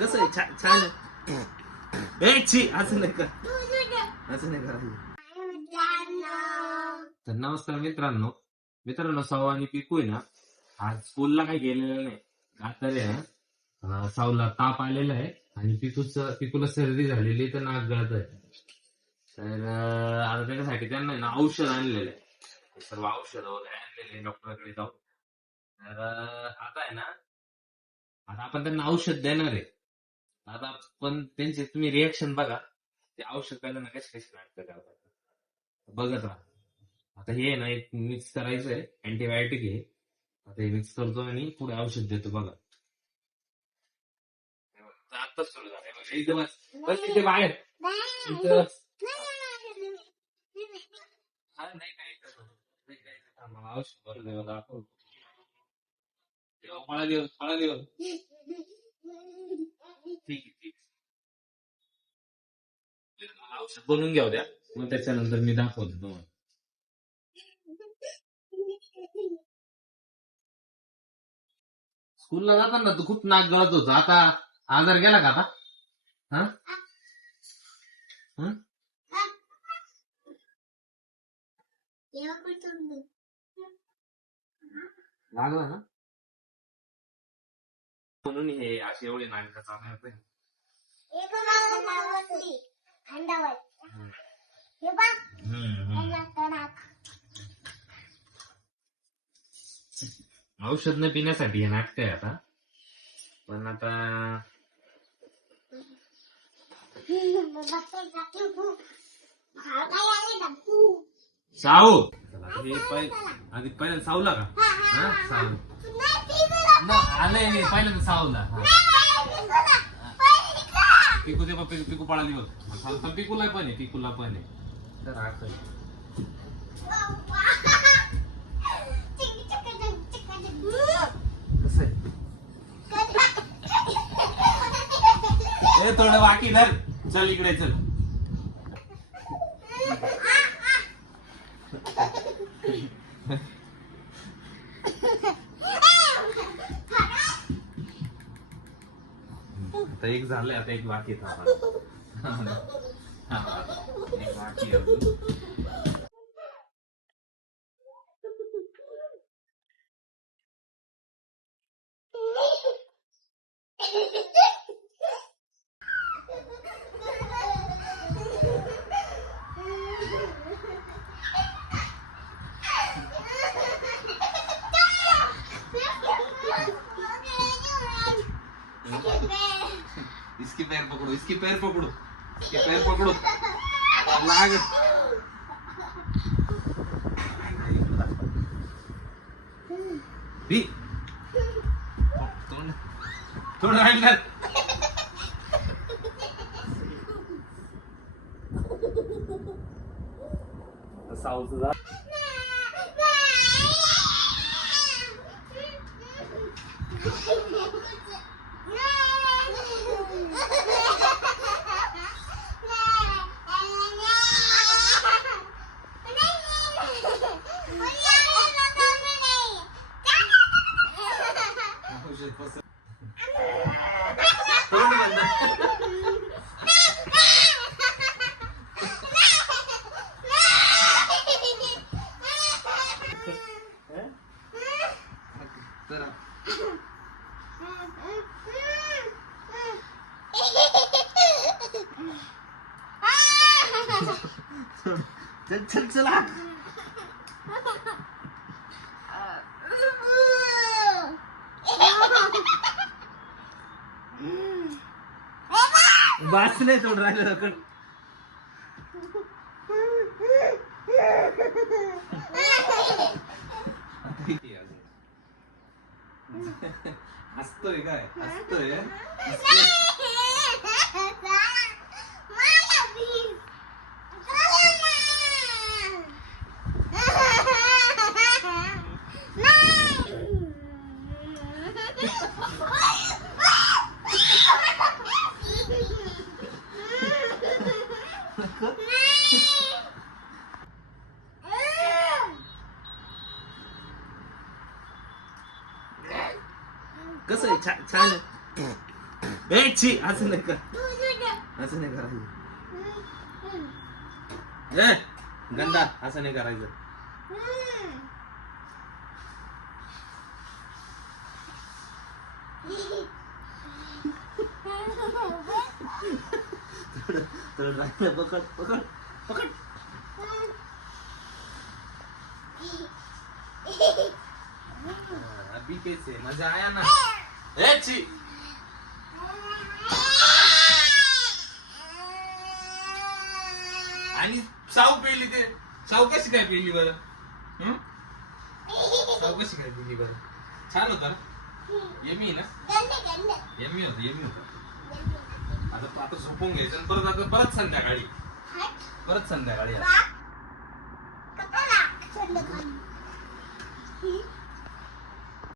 कसं आहे? छान छान आहे. ए छी असं नाही कर. असं नाही करायचं. तर नमस्कार मित्रांनो. मित्रांनो साऊ आणि पिकू आहे ना? आज स्कूलला काही गेलेलं नाही. आता रे अं, साऊला ताप आलेला आहे आणि पिकूच पिकूला सर्दी झालेली आहे, तर नाक गळत आहे. तर अं, आता त्याच्यासाठी त्यांना आहे ना औषध आणलेलं आहे. सर्व औषध वगैरे आणलेले डॉक्टरकडे जाऊन. तर अं, आता आहे ना आता आपण त्यांना औषध देणार आहे. आता पण त्यांचे तुम्ही रिएक्शन बघा. ते औषध पहिल्यांदा कशी कशी नाटकं करतात बघत राहा. आता हे ना एक मिक्स करायचं आहे. अँटीबायोटिक हे आता हे मिक्स करतो आणि पुढे औषध देतो बघा. आताच सुरू झालंय. बघा. बस. बाहेर. हा, नाही काय औषध बरं दाखव. फळा देऊ फळा देऊ ठीक आहे ठीक आहे. मला औषध बनवून घ्या द्या. मग त्याच्यानंतर मी दाखवतो तुम्हाला. स्कूलला जाताना तू खूप नाक गळत होता. आता आजार गेला का आता? हा? हं? लागला ना? म्हणून हे असे एवढे नाटकं चालू आहेत. हम्म, हम्म. औषध न पिण्यासाठी हे नाटक आहे आता. पण आता साऊ हे आधी पहिल्यांदा साऊला का? हा साऊ आलंय नाही पहिल्यांदा साऊला हा. पिकू ते पिकू पिकू पळाली बघ पण पिकूला पण आहे पिकूला पण आहे. तर ए थोडं बाकी धर. चल इकडे चल आता एक झालंय आता एक बाकी थांबा. हा, एक बाकी पैर पकड़ो इसकी पैर पकड़ो. इसके पैर पकड़ो. लाग भी. तोंड तोंड राहील साऊचं जा 不是粉的。真真吃了。बास नाही तोंड राहिलं रकड हसतोय काय? हसतोय? कसं आहे? छान छान आहे. ए छी असं नाही कर असं नाही करायचं ए गंदा असं नाही करायचं तर राहिलं पकड पकड पकड. अभी कैसे मजा आया ना? ए आणि साऊ पेली ते. साऊ कशी काय पेली बरं? हं? साऊ कशी काय पेली बरं? छान होता ना? यमी ना? यमी होतं यमी होतं. आता आता झोपून घ्यायचं आणि परत आता परत संध्याकाळी. परत संध्याकाळी आता.